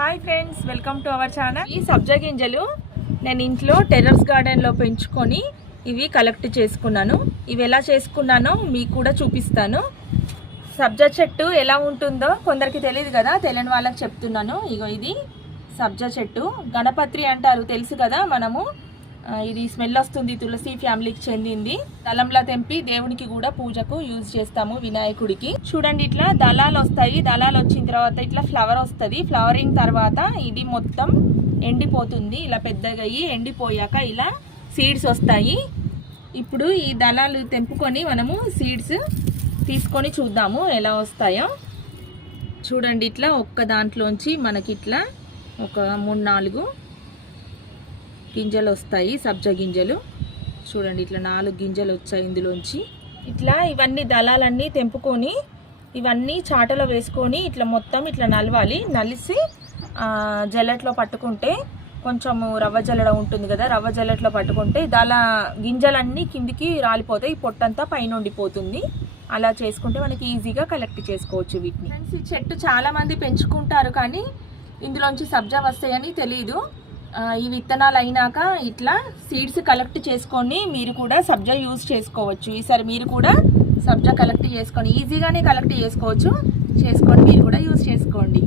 Hi friends, welcome to our channel. ఈ సబ్జా గింజలు నేను ఇంట్లో టెర్రస్ గార్డెన్లో పెంచుకొని ఇవి కలెక్ట్ చేసుకున్నాను. ఇవి ఎలా చేసుకున్నానో మీకు కూడా చూపిస్తాను. సబ్జా చెట్టు ఎలా ఉంటుందో కొందరికి తెలియదు కదా, తెలియని వాళ్ళకి చెప్తున్నాను. ఇగో ఇది సబ్జా చెట్టు, గణపత్రి అంటారు తెలుసు కదా. మనము ఇది స్మెల్ వస్తుంది, తులసి ఫ్యామిలీకి చెందింది. దళంలా తెంపి దేవునికి కూడా పూజకు యూజ్ చేస్తాము, వినాయకుడికి. చూడండి, ఇట్లా దళాలు వస్తాయి. దళాలు వచ్చిన తర్వాత ఇట్లా ఫ్లవర్ వస్తుంది. ఫ్లవరింగ్ తర్వాత ఇది మొత్తం ఎండిపోతుంది. ఇలా పెద్దగా అయ్యి ఎండిపోయాక ఇలా సీడ్స్ వస్తాయి. ఇప్పుడు ఈ దళాలు తెంపుకొని మనము సీడ్స్ తీసుకొని చూద్దాము ఎలా వస్తాయో. చూడండి, ఇట్లా ఒక్క దాంట్లోంచి మనకి ఇట్లా ఒక 3-4 గింజలు వస్తాయి, సబ్జా గింజలు. చూడండి, ఇట్లా 4 గింజలు వచ్చాయి ఇందులోంచి. ఇట్లా ఇవన్నీ దళాలన్నీ తెంపుకొని ఇవన్నీ చాటలో వేసుకొని ఇట్లా మొత్తం ఇట్లా నలవాలి. నలిసి జల్లెట్లో పట్టుకుంటే కొంచెము రవ్వ జల్లెడ ఉంటుంది కదా, రవ్వ జల్లెట్లో పట్టుకుంటే గింజలన్నీ కిందికి రాలిపోతాయి, పొట్టంతా పైన ఉండిపోతుంది. అలా చేసుకుంటే మనకి ఈజీగా కలెక్ట్ చేసుకోవచ్చు వీటిని. ఫ్రెండ్స్, ఈ చెట్టు చాలా మంది పెంచుకుంటారు కానీ ఇందులోంచి సబ్జా వస్తాయని తెలీదు. ఈ విత్తనాలు అయినాక ఇట్లా సీడ్స్ కలెక్ట్ చేసుకొని మీరు కూడా సబ్జా యూజ్ చేసుకోవచ్చు. ఈసారి మీరు కూడా సబ్జా కలెక్ట్ చేసుకొని ఈజీగానే కలెక్ట్ చేసుకోవచ్చు. చేసుకొని మీరు కూడా యూజ్ చేసుకోండి.